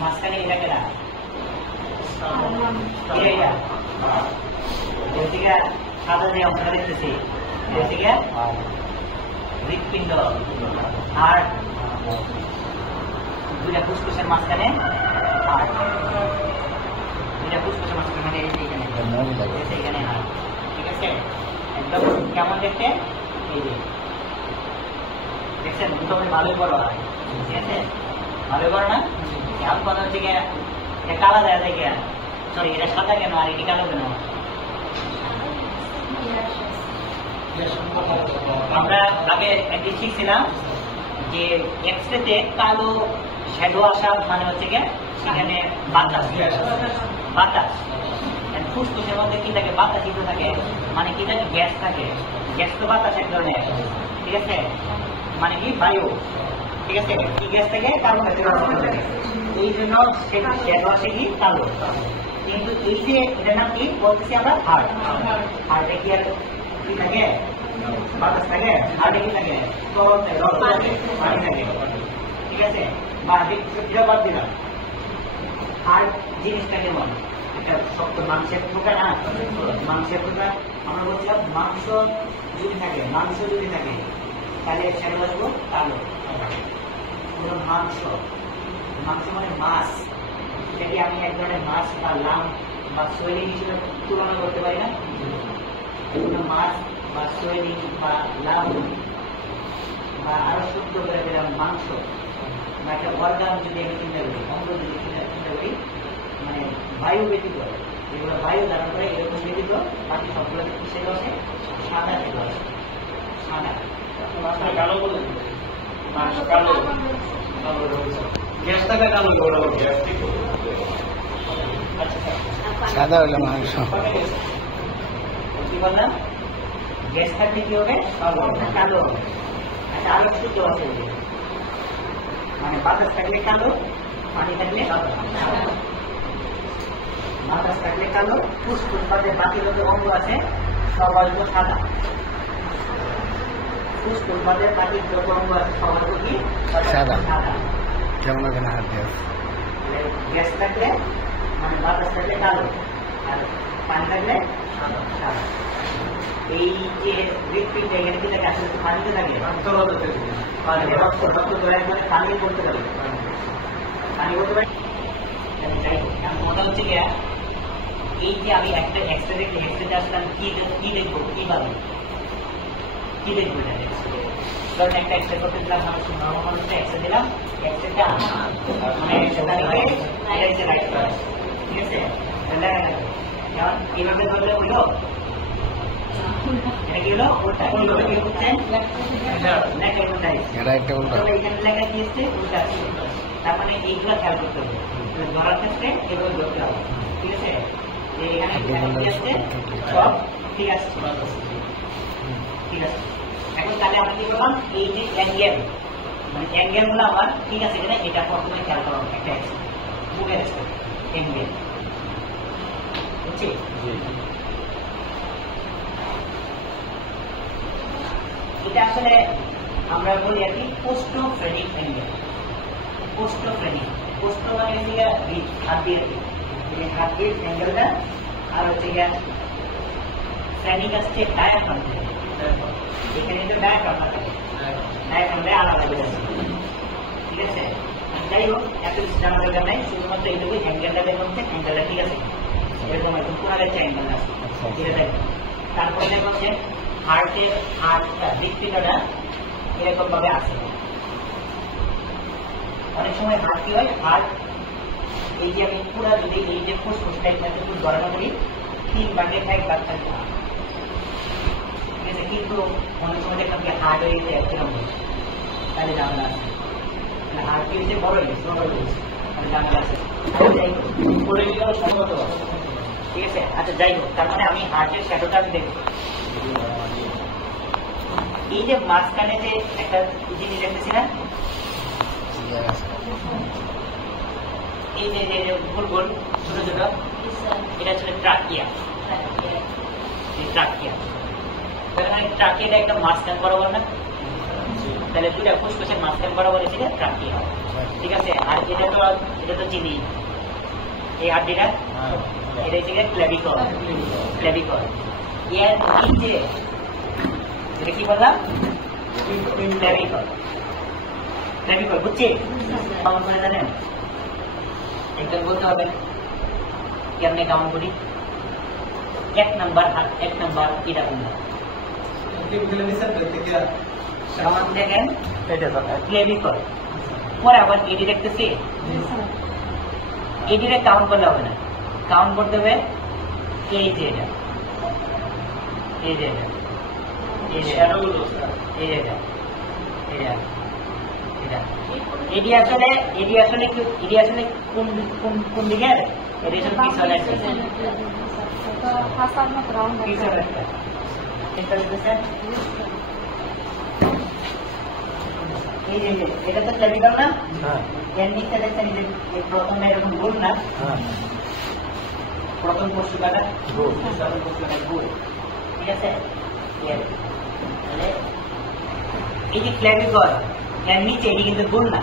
মাঝখানে এটাকে রাখ এদিকে সাদা যে অংশটা দেখতেছি এদিকে হৃৎপিণ্ড আর দুইটা ফুসফুসের মাঝখানে হার্ট, দুইটা ফুসফুসের মাঝখানে মানে এইখানে হার্ট। ঠিক আছে, একদম কেমন দেখতে এই যে দেখছেন তুমি ভালোই বড় হয়। ঠিক আছে, ভালোই বড় না? এখন কথা হচ্ছে গিয়ে কালা যায় দেখে সরি এটা সাদা কেন আর এটি কালো কেন? আমরা আগে একদিন শিখছিলাম যে এক্সরেতে কালো শ্যাডো আসা মানে হচ্ছে গিয়ে সেখানে বাতাস বাতাস ফুসফুসের মধ্যে কি থাকে? বাতাস কিন্তু থাকে, মানে কি থাকে? গ্যাস থাকে। গ্যাস তো বাতাস এক ধরনের। ঠিক আছে, মানে কি বায়ু। ঠিক আছে, কি গ্যাস থেকে? কার্বন ডাই অক্সাইড থাকে। এই জন্য শ্যাডো আসে কি কালো। কিন্তু এই যে এটার নাম কি বলতেছি আমরা? হার্ট। হার্টে কি আর কি থাকে? বাতাস থাকে। হার্টে কি থাকে? তরল থাকে, রক্ত থাকে, পানি থাকে। ঠিক আছে, বা এটা বাদ দিলাম। হার্ট জিনিসটা কেমন? একটা শক্ত মাংসের টুকরা না? মাংসের টুকরা আমরা বলছিলাম মাংস যদি থাকে, মাংস যদি থাকে তাহলে শ্যাডো আসবো কালো। মাংস, মাংস মানে মাছ। এটাকে আমি এক ধরনের মাছ বা লাম বা সোয়াবিন হিসেবে তুলনা করতে পারি না? মাছ বা সোয়াবিন বা লাম বা আরো শুদ্ধ করে দিলাম মাংস বা একটা অর্গান যদি আমি চিন্তা করি, অঙ্গ যদি চিন্তা করি, মানে বায়ু ব্যতীত, যেগুলো বায়ু ধারণ করে এরকম ব্যতীত বাকি সবগুলো কিসের আছে? সাদা থেকে আছে। সাদা কালো বলে কালো গ্যাসটাকে কালো সাদা হলে মাংস কি বললাম? গ্যাস থাকলে কি হবে? কালো। একটা আলো শুদ্ধ আছে, মানে বাতাস থাকলে কালো, পানি থাকলে বাতাস থাকলে কালো, ফুসফুস বাদে বাকি যত অঙ্গ আছে সব আসবে সাদা। ফুসফুস বাদে বাকি যত অঙ্গ আছে সব আসবে কি সাদা। সাদা। কেমন এখানে হাত গ্যাস গ্যাস থাকলে মানে বাতাস থাকলে কালো আর পানি থাকলে সাদা। এই যে হৃৎপিণ্ড এখানে কি থাকে? আসলে পানিতে থাকে, রক্ত তৈরি করে পানি করতে পারে, পানি করতে পারে। মনে হচ্ছে গিয়া এই যে আমি একটা এক্সরে দেখি, এক্সরেতে আসলাম কি দেখবো? কি পাবো? কি দেখবো? ধরুন একটা এক্সরে করতে দিলাম, মানুষটা এক্সরে দিলাম, এক্সরেটা মানে ঠিক আছে, এইভাবে ধরলে হইলো তার মানে এইগুলো খেয়াল করতে হবে, ধরার ক্ষেত্রে এগুলো ধরতে হবে। ঠিক আছে, সব ঠিক আছে, ঠিক আছে। এখন তাহলে আমরা কি করলাম? এই যে অ্যাঙ্গেল, মানে অ্যাঙ্গেল গুলো আমার ঠিক আছে কিনা এটা প্রথমে খেয়াল করা হবে। একটা মুখের অ্যাঙ্গেল বুঝছি। এটা আসলে আমরা বলি আর কি পোস্টোফ্রেনিক অ্যাঙ্গেল। পোস্টোফ্রেনিক, পোস্টো মানে হাতের অ্যাঙ্গেলটা, আর হচ্ছে গিয়া ফ্রেনিক আসছে ডায়াফ্রাম থেকে। এখানে তো ডায়াফ্রাম থাকে, ডায়াফ্রামটা আলাদা হয়ে যাচ্ছে। ঠিক আছে, যাই হোক এত কিছু জানা দরকার নাই, শুধুমাত্র এইটুকু অ্যাঙ্গেলটা বের করতে। অ্যাঙ্গেলটা ঠিক আছে, এরকম একদম পুরা যাচ্ছে অ্যাঙ্গেল আছে। তারপরে দেখো যে হার্টটা হৃৎপিণ্ডটা এরকম ভাবে আসে। অনেক সময় হার্ট কি হয়? হার্ট এই যে আমি পুরা যদি এই যে ফুসফুসটা এখানে একটু গণনা করি, 3 ভাগের 1 ভাগ থাকে। ঠিক আছে, কিন্তু অনেক সময় দেখলাম যে হার্ট হয়ে গেছে একদম, তাহলে ঝামেলা আছে। হার্ট কি হয়েছে? বড় হয়ে গেছে, তাহলে ঝামেলা আছে। ঠিক আছে, আচ্ছা যাই হোক, তার মানে আমি হার্টের শ্যাডোটা আমি দেখবো। এই যে মাঝখানে যে একটা জিনিস দেখতেছি না, এই যে গোল গোল ছোট ছোট, এটা হচ্ছে ট্রাকিয়া। ট্রাকিয়াটা একটা মাঝখান বরাবর না? তাহলে দুটা ফুসফুসের মাঝখান বরাবর এসে ট্রাকিয়া, ঠিক আছে। আর এটা তো চিনি, এই হাড্ডিটা এটা হচ্ছে ক্ল্যাভিকল, ক্ল্যাভিকল এর নিচে এটা কি বললাম, ক্ল্যাভিকল, ক্ল্যাভিকল বুঝছি কেমন করে জানেন, একজন বলতে হবে কেমনে কেমন করি। এক নাম্বার এটা কোনটা দেখেন ক্ল্যাভিকল, পরে আবার এডি দেখতেছি, এডিরে কাউন্ট করলে হবে না, কাউন্ট করতে হবে এই যে এটা, এই যে এটা, এই যে এটা, এটা, এটা, এডি আসলে কোন দিকে, এডি আসলে পিছনে এই যে এটা তো ক্ল্যাভিকল না, এর নিচে দেখছেন যে প্রথমে এরকম গোল না, প্রথম পশুকাটা গোল, ঠিক আছে। এই যে ক্ল্যাভিকল এর নিচে এটি কিন্তু গোল না,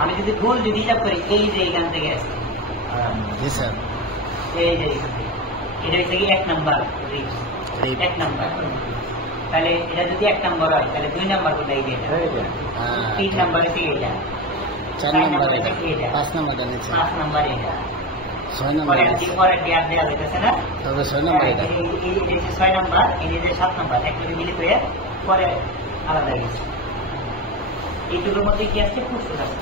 আমি যদি গোল যদি হিসাব করি এই যে এখান থেকে আসছে, এই যে এটা হচ্ছে কি 1 নাম্বার রিপস, 1 নাম্বার। তাহলে এটা যদি 1 নাম্বার হয় তাহলে 2 নাম্বার কোথায় এটা, 3 নাম্বার হচ্ছে এটা, 4 নাম্বার এটা, 5 নাম্বার এটা, 5 নাম্বার এটা, 6 নাম্বার পরে দেয়া হইতেছে না, তবে 6 নাম্বার এটা, এই যে 6 নাম্বার, এই যে 7 নাম্বার, একসাথে মিলিত হয়ে পরে আলাদা হয়েছে। এইটুকুর মধ্যে কি আছে, ফুসফুস আছে,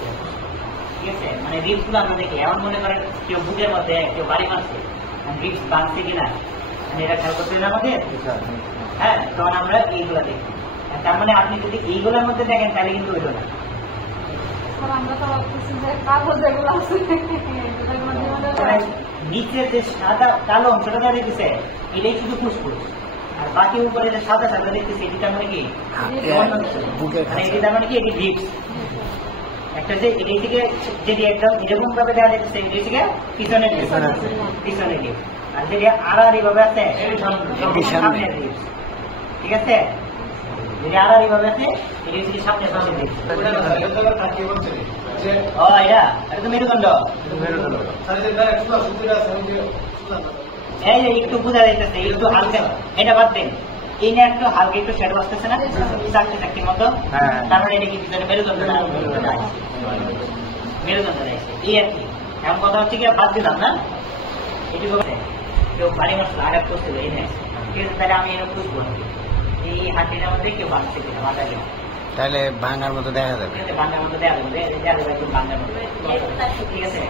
ঠিক আছে। মানে রিপস গুলো আমরা দেখি, এমন মনে করেন কেউ বুকের মধ্যে কেউ বাড়ি মারছে, রিপস বাঁধছে কিনা, মানে এটা খেয়াল করতে হবে আমাদের, হ্যাঁ। তখন আমরা এইগুলো দেখি, তার মানে আপনি যদি এইগুলোর মধ্যে দেখেন তাহলে কিন্তু ওইটা না, নিচের যে সাদা কালো অংশটা দেখতেছে এটাই শুধু ফুসফুস, আর বাকি উপরে যে সাদা সাদা দেখতেছে এটি মানে কি, এটি তার মানে কি, এটি রিপস। একটা যে এটি থেকে যেটি একদম এরকম ভাবে দেখা যাচ্ছে এটি থেকে পিছনের পিছনের রিপস, আর যেটি আড়াআড়ি ভাবে আছে সামনের রিপস, ঠিক আছে। যেটি আড়াআড়ি ভাবে আছে এটি হচ্ছে সামনের রিপস। ও এটা তো মেরুদণ্ড, এই যে একটু বোঝা যাইতেছে, একটু হালকা, এটা বাদ দেন, এই না একটু হালকা একটু শ্যাডো আসতেছে না, চাকরি চাকরির মতো, তার মানে এটা কি পিছনে মেরুদণ্ড, মেরুদণ্ড রয়েছে, এই আর কি। এমন কথা হচ্ছে কি বাদ দিলাম না, এটি কেউ বাড়ি মশলা আঘাত করছিল, এই নেই, ঠিক আছে। তাহলে আমি এরকম বুঝবো এই হাড্ডিটার মধ্যে কেউ বাঁধছে কিনা, বাঁধা কিনা, তাহলে ভাঙার মতো দেখা যাবে, ভাঙার মতো দেখা যাবে, একদম ভাঙার মতো, ঠিক আছে।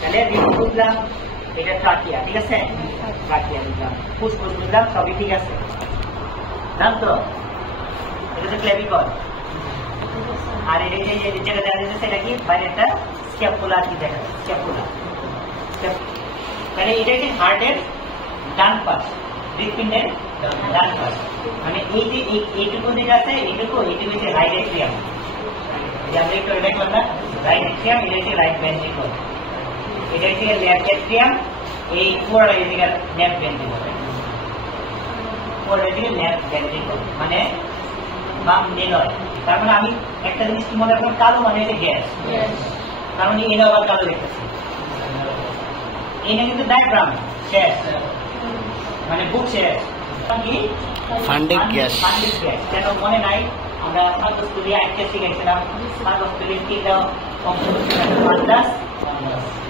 তাহলে বুঝলাম এটা ট্রাকিয়া, ঠিক আছে, ট্রাকিয়া বুঝলাম, ফুসফুস বুঝলাম, সবই ঠিক আছে, জান তো। এটা তো ক্ল্যাভিকল, আর যেটা দেখা যাচ্ছে সেটা কি, বাইরে একটা স্ক্যাপুলা কি দেখা যাচ্ছে, স্ক্যাপুলা। তাহলে এটা কি হার্টের ডান পাশ, হৃৎপিণ্ডের ডান পাশ, মানে এই যে এইটুকু দিকে আছে, এইটুকু হচ্ছে রাইট এট্রিয়াম, আমরা একটু দেখলাম না, রাইট এট্রিয়াম, এটা হচ্ছে রাইট ভেন্ট্রিকল, এটা হচ্ছে লেফট এট্রিয়াম, এই পুরোটা এদিকে লেফট ভেন্ট্রিকল, পুরোটা এদিকে লেফট ভেন্ট্রিকল, মানে বাম নিলয়। তার মানে আমি একটা জিনিস কি মনে রাখলাম, কালো মানে এটা গ্যাস, তার মানে এটা আবার কালো দেখতেছি, এটা কিন্তু ডায়াগ্রাম শেষ, মানে বুক শেষ, কি ফান্ডিং গ্যাস, ফান্ডিং গ্যাস। কেন মনে নাই, আমরা সার্কোস্টুলি একটা শিখেছিলাম, সার্কোস্টুলির তিনটা অংশ ফান্ডাস,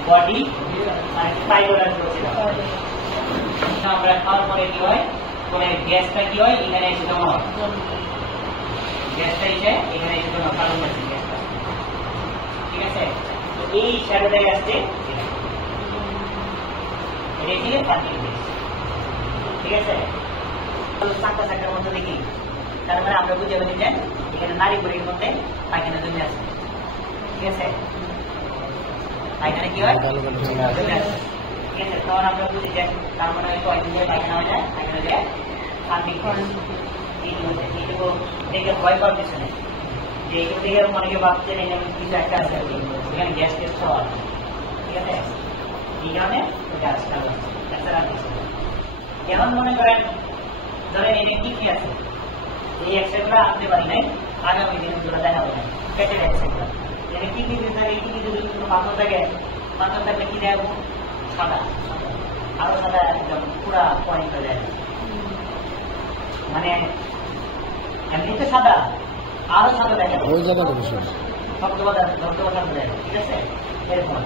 বডি আর ফাইব্রাস ছিল। আমরা খাওয়ার পরে কি হয়, পরে গ্যাসটা কি হয়, এখানে এসে জমা হয়, গ্যাসটা এসে এখানে এসে জমা, কার্বন ডাইঅক্সাইড গ্যাসটা, ঠিক আছে। তো এই শ্যাডোটাই আসছে, এটা কি ফান্ডিং গ্যাস, ঠিক আছে। চারটা চারটার মধ্যে দেখি, তার মানে আমরা বুঝে পারি যে এখানে নারী বুড়ির মধ্যে পায়খানা জমে আছে, ঠিক আছে, পায়খানা কি হয়, ঠিক আছে। তখন আমরা বুঝি যে তার মানে পায়খানা হয়ে যায়, পায়খানা দিয়ে ফান্ডিং এইটুকু দেখে ভয় পাওয়ার পিছনে, যে এইটুকু দেখে অনেকে ভাবছেন এখানে কিছু একটা আছে, এখানে গ্যাস টেস্ট হওয়া, ঠিক আছে। এই কারণে যেমন মনে করেন, ধরেন এটা কি আছে, এই এক্সরেগুলো আনতে পারি নাই, আগামী দিনগুলো দেখাবো না। পেটের এক্সরেগুলো এখানে কিডনি থাকে, কিডনি যদি কোনো পাথর থাকলে কি দেয় সাদা, আরো সাদা একদম পুরা পয়েন্ট হয়ে যায়, মানে এমনিতে সাদা আরো সাদা দেখা ওই জায়গাটা বিষয় ধবধবা ধবধবা দেয়, ঠিক আছে এরকম।